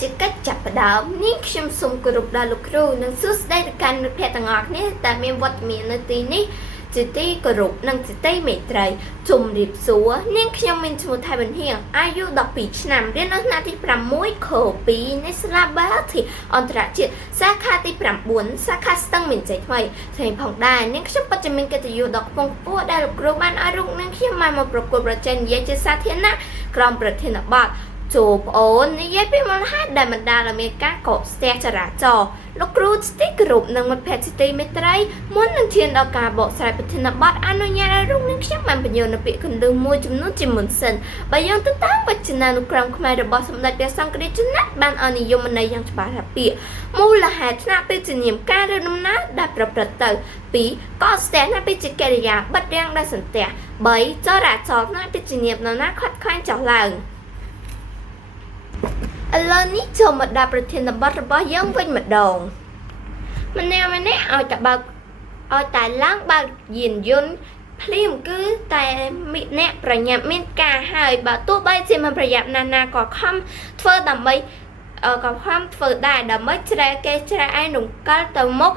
ជាកិច្ចចាប់ផ្ដើមនេះខ្ញុំសូមគោរពដល់លោកគ្រូនិងសួស្តីដល់កាន់មិត្តភ័ក្តិទាំងអស់គ្នាដែលមានវត្តមាននៅទីនេះជាទីគោរពនិងជាទីមេត្រីជំរាបសួរនាងខ្ញុំមានឈ្មោះថៃប៊ុនហៀងអាយុ12ឆ្នាំរៀននៅថ្នាក់ទី6ខ2នៃសាលាបាធីអន្តរជាតិសាខាទី9សាខាស្ទឹងមានជ័យថ្មីថ្ងៃផងដែរនាងខ្ញុំពិតជាមានកិត្តិយសដ៏ខ្ពង់ខ្ពស់ដែលលោកគ្រូបានឲ្យរូបនាងខ្ញុំមកប្រកួតប្រជែងនិយាយជាសាធារណៈក្រុមប្រធានបទចូលប្អូននិយាយពីមូលហេតុដែលបណ្ដាលឲ្យមានការកកស្ទះចរាចរណ៍លោកគ្រូស្ទីគ្រប់និងមិត្តភក្តិស្ទីមេត្រីមុននឹងឈានដល់ការបកស្រាយប្រធានបទអនុញ្ញាតឲ្យរូបនាងខ្ញុំបានបញ្យល់នៅពាក្យកណ្ដឹងមួយចំនួនជាមុនសិនបើយើងទៅតាមវចនានុក្រមខ្មែររបស់សម្ដេចព្រះសង្ឃរាជណាបានឲ្យនិយមន័យយ៉ាងច្បាស់ថាពាក្យមូលហេតុថ្នាក់ពីជំនាញការឬដំណើរដែលប្រព្រឹត្តទៅ2កកស្ទះថ្នាក់ពីជាកិរិយាបិទរាំងដែលសន្ទះ3ចរាចរណ៍ថ្នាក់ពីជំនាញនរណាខាត់ខ្លាញ់ចោះឡើងឥឡូវនេះចូលមកដល់ប្រធានបទរបស់យើងវិញម្ដងម្នាក់ឲ្យតែឡើងបើកយានយន្តភ្លាមគឺតែអ្នកប្រញាប់មានការហើយបើទោះបីជាមិនប្រញាប់ណាក៏ខំធ្វើដើម្បីក៏ខំធ្វើដែរដើម្បីជ្រែគេជ្រែឯងរំកិលទៅមុខ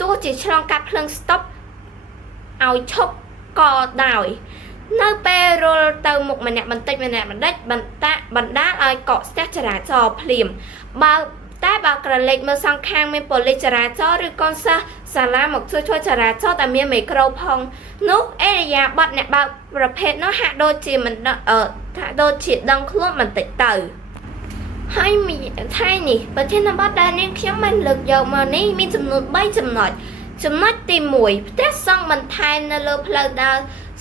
ទោះជាឆ្លងកាត់ភ្លើងស្តុបឲ្យឈប់ក៏ដោយនៅពេលរលទៅមុខម្នាក់បន្តិចម្នាក់បណ្ដាលឲ្យកកស្ទះចរាចរណ៍ភ្លាមបើក្រឡេកមើលសងខាងមានប៉ូលីសចរាចរណ៍ឬកូនសិស្សសាលាមកជួយចរាចរណ៍តែមានមីក្រូផងនោះអេរយាប័តអ្នកបើកប្រភេទនោះហាក់ដូចជាមិនដូចជាដឹងខ្លួនបន្តិចទៅហើយថ្ងៃនេះប្រធានបទដែលនាងខ្ញុំបានលើកយកមកនេះមានចំនួន3ចំណុចទី1ផ្ទះសង់បន្ថែមនៅលើផ្លូវដើរ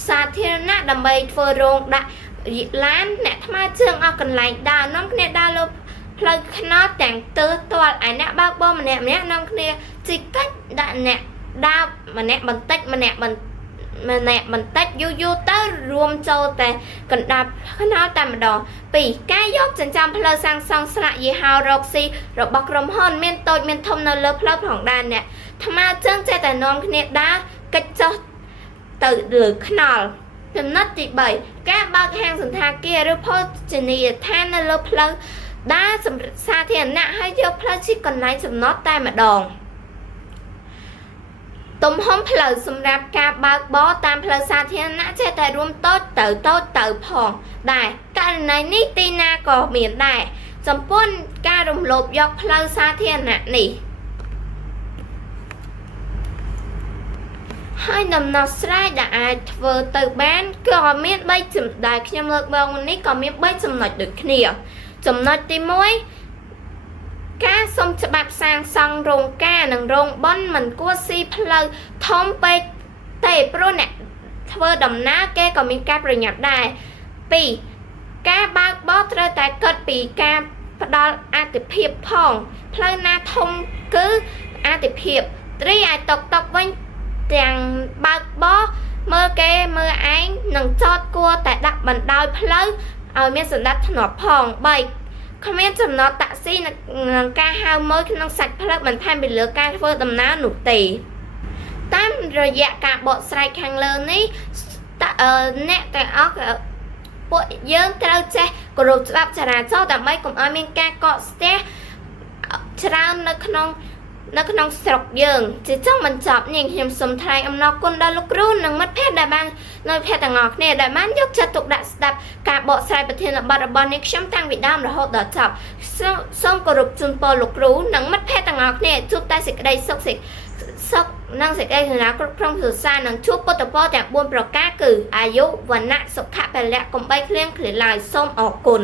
សាធារណៈដើម្បីធ្វើរោងដាក់ឡានអ្នកថ្មើរជើងអស់កន្លែងដើរនាំគ្នាដើរលើផ្លូវថ្នល់ទាំងទើទាល់ឯអ្នកបើកបរម្នាក់នាំគ្នាជីកិច្ចដាក់អ្នកដើរម្នាក់បន្តិចយូរទៅរួមចូលតែកណ្ដាប់ថ្នល់តែម្ដង2ការយកចិញ្ចាំផ្លូវសាងសង់ស្លាកយីហោរកស៊ីរបស់ក្រុមហ៊ុនមានតូចមានធំនៅលើផ្លូវផងដែរអ្នកថ្មើរជើងចេះតែនាំគ្នាដើរកិច្ចចុះទៅលើថ្នល់ចំណុចទី3ការបើកហាងសន្តាគារឬភោជនីយដ្ឋាននៅលើផ្លូវដើរសម្រាប់សាធារណៈហើយយកផ្លូវជិះកន្លែងចំណតតែម្ដងទំហំផ្លូវសម្រាប់ការបើកបរតាមផ្លូវសាធារណៈចេះតែរួមតូចទៅផងដែរករណីនេះទីណាក៏មានដែរចំពោះការរំលោភយកផ្លូវសាធារណៈនេះហើយដំណោះស្រាយដែលអាចធ្វើទៅបានក៏មាន3ចំណុចដែលខ្ញុំលើកមកនេះក៏មាន3ចំណុចដូចគ្នាចំណុចទី1ការសុំច្បាប់សាងសង់រោងការនិងរោងបុណ្យមិនគួរស៊ីផ្លូវធំពេកទេព្រោះអ្នកធ្វើដំណើរគេក៏មានការប្រញាប់ដែរ2ការបើកបរត្រូវតែគិតពីការផ្ដល់អាទិភាពផងផ្លូវណាធំគឺអាទិភាព3ឲ្យតុកវិញទាំងបើកបរមើលគេមើលឯងនឹងចតគួរតែដាក់បណ្ដោយផ្លូវឲ្យមានសណ្ដាប់ធ្នាប់ផង3គ្មានចំណតតាក់ស៊ីនឹងការហៅម៉ួយក្នុងសាច់ផ្លូវបន្ថែមពីលើការធ្វើដំណើរនោះទេតាមរយៈការបកស្រាយខាងលើនេះអ្នកទាំងអស់ពួកយើងត្រូវចេះគោរពច្បាប់ចរាចរណ៍ដើម្បីកុំឲ្យមានការកកស្ទះច្រើននៅក្នុងស្រុកយើងជាចុងបញ្ចប់នេះខ្ញុំសូមថ្លែងអំណរគុណដល់លោកគ្រូនិងមិត្តភ័ក្តិដែលបាននៅភ័ក្តិទាំងអស់គ្នាដែលបានយកចិត្តទុកដាក់ស្ដាប់ការបកស្រាយប្រធានបទរបស់នេះខ្ញុំតាំងពីដើមរហូតដល់ចប់សូមគោរពជូនពរលោកគ្រូនិងមិត្តភ័ក្តិទាំងអស់គ្នាជួបតែសេចក្តីសុខនិងសេចក្តីស្នាគ្រប់គ្រងសុសានិងជួបពុទ្ធពរទាំង4ប្រការគឺអាយុវណ្ណៈសុខៈពលៈកុំបីឃ្លៀងឃ្លាឡើយសូមអរគុណ